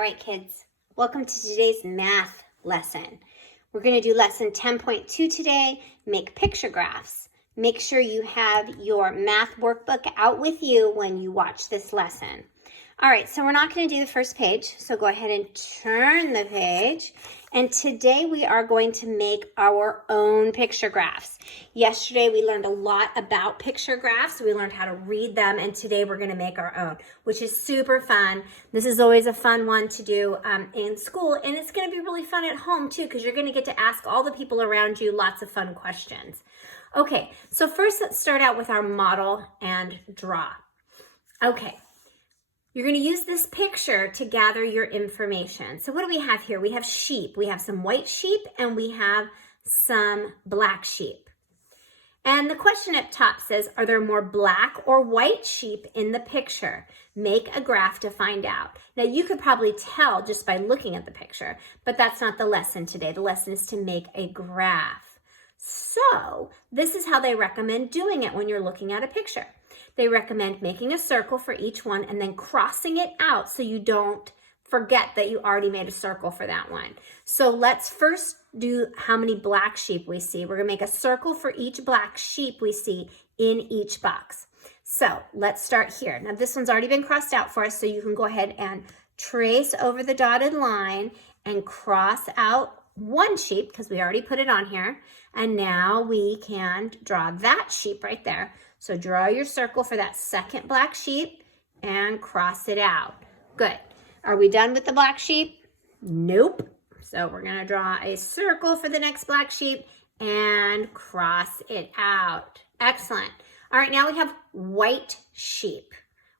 All right, kids, welcome to today's math lesson. We're going to do lesson 10.2 today, make picture graphs. Make sure you have your math workbook out with you when you watch this lesson. All right, so we're not going to do the first page, so go ahead and turn the page. And today we are going to make our own picture graphs. Yesterday we learned a lot about picture graphs. We learned how to read them, and today we're going to make our own, which is super fun. This is always a fun one to do in school, and it's going to be really fun at home too, because you're going to get to ask all the people around you lots of fun questions. Okay, so first let's start out with our model and draw. Okay. You're going to use this picture to gather your information. So what do we have here? We have sheep. We have some white sheep and we have some black sheep. And the question up top says, are there more black or white sheep in the picture? Make a graph to find out. Now you could probably tell just by looking at the picture, but that's not the lesson today. The lesson is to make a graph. So this is how they recommend doing it when you're looking at a picture. They recommend making a circle for each one and then crossing it out so you don't forget that you already made a circle for that one. So let's first do how many black sheep we see. We're going to make a circle for each black sheep we see in each box. So let's start here. Now this one's already been crossed out for us, so you can go ahead and trace over the dotted line and cross out one sheep because we already put it on here. And now we can draw that sheep right there. So draw your circle for that second black sheep and cross it out. Good. Are we done with the black sheep? Nope. So we're going to draw a circle for the next black sheep and cross it out. Excellent. All right, now we have white sheep.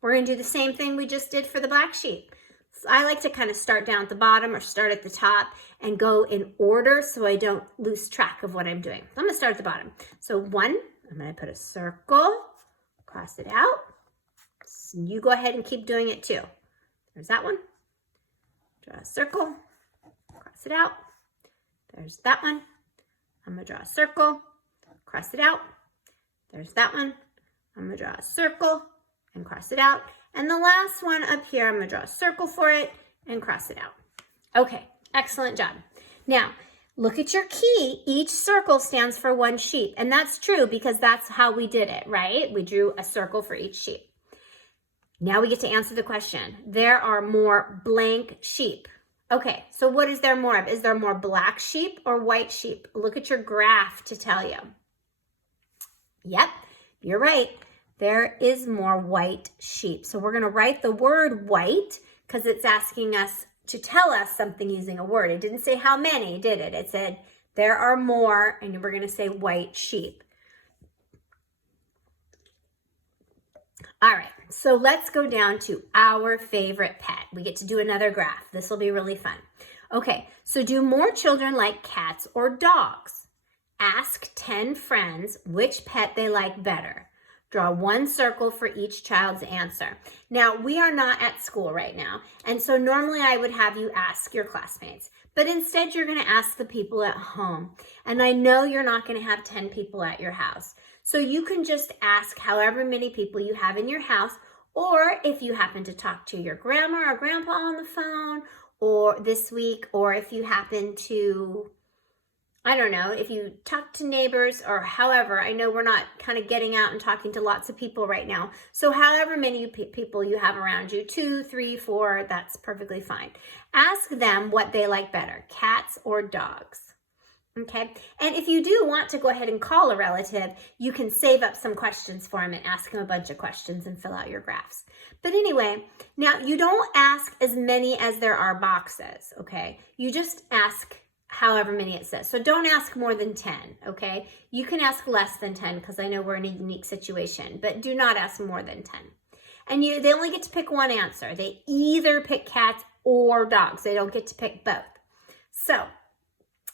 We're going to do the same thing we just did for the black sheep. So I like to kind of start down at the bottom or start at the top and go in order so I don't lose track of what I'm doing. So I'm going to start at the bottom. So one, I'm going to put a circle, cross it out. So you go ahead and keep doing it too. There's that one. Draw a circle, cross it out. There's that one. I'm going to draw a circle, cross it out. There's that one. I'm going to draw a circle and cross it out. And the last one up here, I'm going to draw a circle for it and cross it out. Okay, excellent job. Now, look at your key. Each circle stands for one sheep. And that's true because that's how we did it, right? We drew a circle for each sheep. Now we get to answer the question. There are more blank sheep. Okay, so what is there more of? Is there more black sheep or white sheep? Look at your graph to tell you. Yep, you're right. There is more white sheep. So we're going to write the word white because it's asking us to tell us something using a word. It didn't say how many, did it? It said there are more, and we're going to say white sheep. All right, so let's go down to our favorite pet. We get to do another graph. This will be really fun. Okay, so do more children like cats or dogs? Ask 10 friends which pet they like better. Draw one circle for each child's answer. Now, we are not at school right now, and so normally I would have you ask your classmates, but instead you're going to ask the people at home. And I know you're not going to have 10 people at your house, so you can just ask however many people you have in your house, or if you happen to talk to your grandma or grandpa on the phone or this week, or if you happen to, I don't know, if you talk to neighbors or however. I know we're not kind of getting out and talking to lots of people right now. So however many people you have around you, 2, 3, 4, that's perfectly fine. Ask them what they like better, cats or dogs. Okay, and if you do want to go ahead and call a relative, you can save up some questions for them and ask them a bunch of questions and fill out your graphs. But anyway, now you don't ask as many as there are boxes, okay? You just ask however many it says. So don't ask more than 10, okay? You can ask less than 10 because I know we're in a unique situation, but do not ask more than 10. And they only get to pick one answer. They either pick cats or dogs. They don't get to pick both. So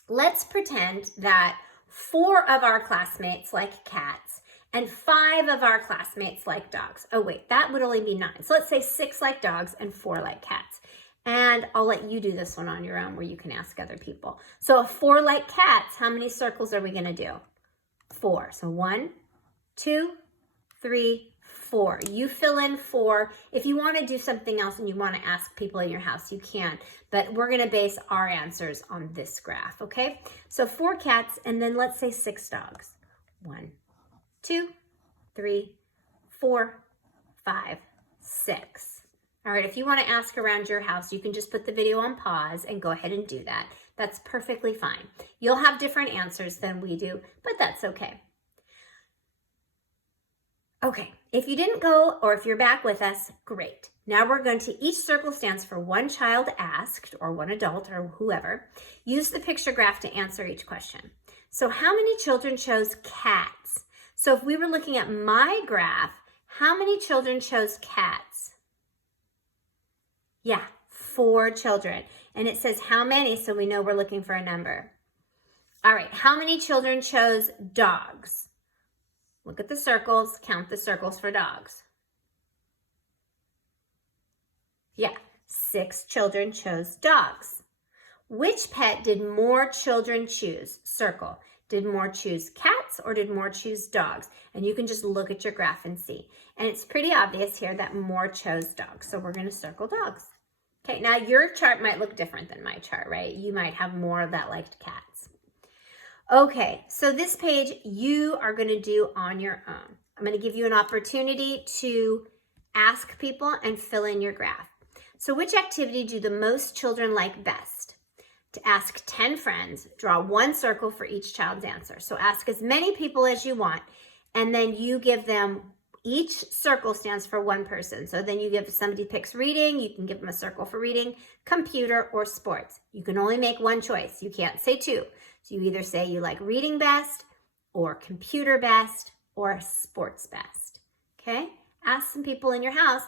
let's pretend that 4 of our classmates like cats and 5 of our classmates like dogs. Oh wait, that would only be 9. So let's say 6 like dogs and 4 like cats. And I'll let you do this one on your own where you can ask other people. So if 4 like cats, how many circles are we going to do? 4. So 1, 2, 3, 4. You fill in 4. If you want to do something else and you want to ask people in your house, you can. But we're going to base our answers on this graph, okay? So 4 cats, and then let's say 6 dogs. 1, 2, 3, 4, 5, 6. All right, if you want to ask around your house, you can just put the video on pause and go ahead and do that. That's perfectly fine. You'll have different answers than we do, but that's okay. Okay, if you didn't go or if you're back with us, great. Now we're going to, each circle stands for one child asked or one adult or whoever. Use the picture graph to answer each question. So how many children chose cats? So if we were looking at my graph, how many children chose cats? Yeah, 4 children. And it says how many, so we know we're looking for a number. All right, how many children chose dogs? Look at the circles, count the circles for dogs. Yeah, 6 children chose dogs. Which pet did more children choose? Circle. Did more choose cats or did more choose dogs? And you can just look at your graph and see. And it's pretty obvious here that more chose dogs. So we're going to circle dogs. Okay, now your chart might look different than my chart, right? You might have more that liked cats. Okay, so this page you are going to do on your own. I'm going to give you an opportunity to ask people and fill in your graph. So which activity do the most children like best? To ask 10 friends, draw 1 circle for each child's answer. So ask as many people as you want, and then you give them, each circle stands for 1 person. So then you give, somebody picks reading, you can give them a circle for reading, computer, or sports. You can only make 1 choice. You can't say 2. So you either say you like reading best, or computer best, or sports best. Okay? Ask some people in your house,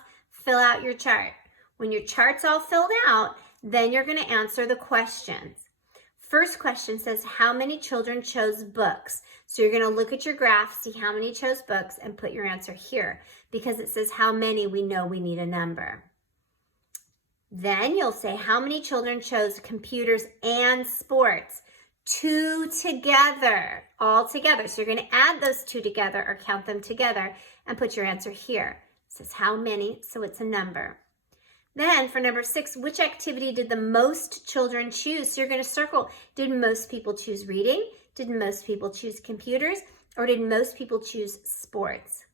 fill out your chart. When your chart's all filled out, then you're going to answer the questions. First question says, how many children chose books? So you're going to look at your graph, see how many chose books, and put your answer here. Because it says how many, we know we need a number. Then you'll say, how many children chose computers and sports? 2 together, all together. So you're going to add those 2 together or count them together and put your answer here. It says how many, so it's a number. Then for number 6, which activity did the most children choose? So you're going to circle, did most people choose reading? Did most people choose computers? Or did most people choose sports?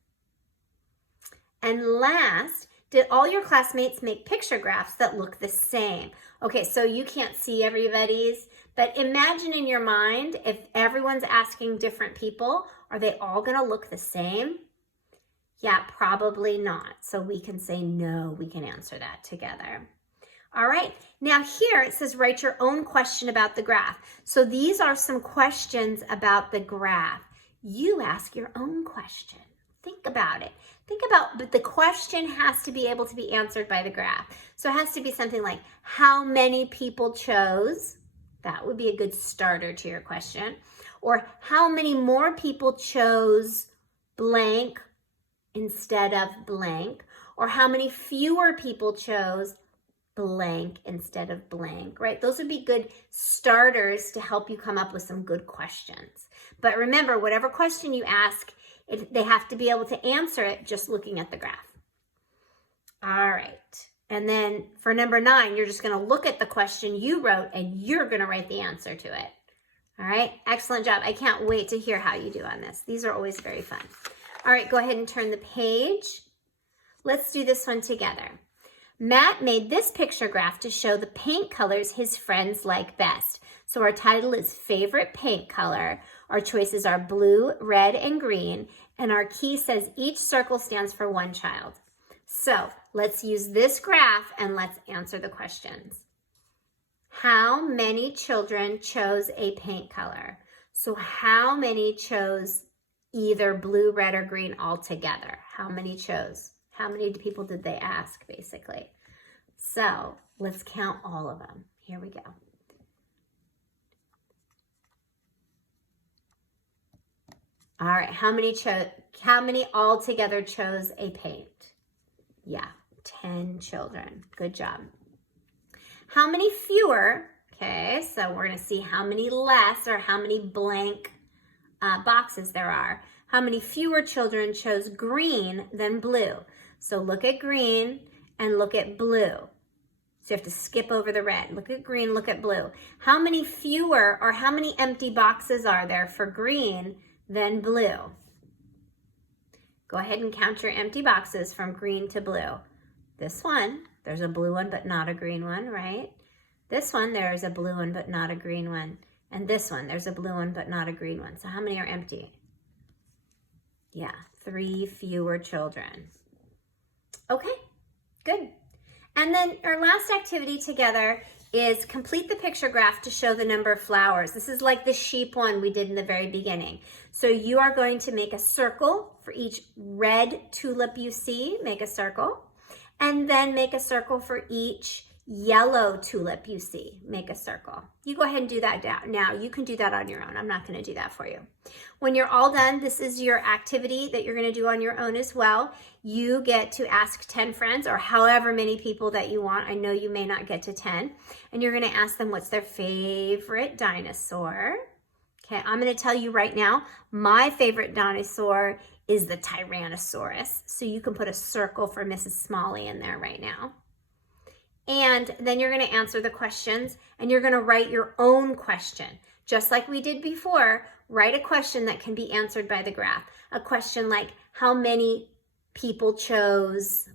And last, did all your classmates make picture graphs that look the same? Okay, so you can't see everybody's, but imagine in your mind, if everyone's asking different people, are they all going to look the same? Yeah, probably not. So we can say no, we can answer that together. All right, now here it says write your own question about the graph. So these are some questions about the graph. You ask your own question. Think about it. But the question has to be able to be answered by the graph. So it has to be something like, how many people chose? That would be a good starter to your question. Or how many more people chose blank instead of blank? Or how many fewer people chose blank instead of blank, right? Those would be good starters to help you come up with some good questions. But remember, whatever question you ask, they have to be able to answer it just looking at the graph. All right. And then for number 9, you're just going to look at the question you wrote and you're going to write the answer to it. All right. Excellent job. I can't wait to hear how you do on this. These are always very fun. All right. Go ahead and turn the page. Let's do this one together. Matt made this picture graph to show the paint colors his friends like best. So our title is Favorite Paint Color. Our choices are blue, red, and green. And our key says each circle stands for 1 child. So let's use this graph and let's answer the questions. How many children chose a paint color? So how many chose either blue, red, or green all together? How many chose? How many people did they ask, basically? So let's count all of them. Here we go. All right, how many all together chose a paint? Yeah, 10 children. Good job. How many fewer? Okay, so we're going to see how many less or how many blank boxes there are. How many fewer children chose green than blue? So look at green and look at blue. So you have to skip over the red. Look at green, look at blue. How many fewer or how many empty boxes are there for green than blue? Go ahead and count your empty boxes from green to blue. This one, there's a blue one but not a green one, right? This one, there's a blue one but not a green one. And this one, there's a blue one but not a green one. So how many are empty? Yeah, 3 fewer children. Okay, good. And then our last activity together is complete the picture graph to show the number of flowers. This is like the sheep one we did in the very beginning. So you are going to make a circle for each red tulip you see, make a circle, and then make a circle for each yellow tulip you see, make a circle. You go ahead and do that now. You can do that on your own. I'm not going to do that for you. When you're all done, this is your activity that you're going to do on your own as well. You get to ask 10 friends or however many people that you want. I know you may not get to 10. And you're going to ask them what's their favorite dinosaur. Okay, I'm going to tell you right now, my favorite dinosaur is the Tyrannosaurus. So you can put a circle for Mrs. Smalley in there right now. And then you're going to answer the questions and you're going to write your own question. Just like we did before, write a question that can be answered by the graph. A question like how many people chose,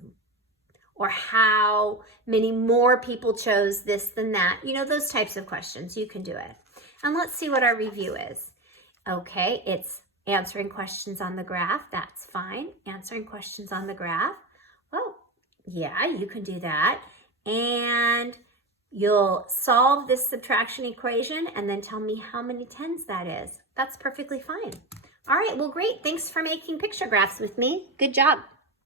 or how many more people chose this than that. You know, those types of questions. You can do it. And let's see what our review is. Okay, it's answering questions on the graph. That's fine. Answering questions on the graph. Well, yeah, you can do that. And you'll solve this subtraction equation and then tell me how many tens that is. That's perfectly fine. All right, well, great. Thanks for making picture graphs with me. Good job.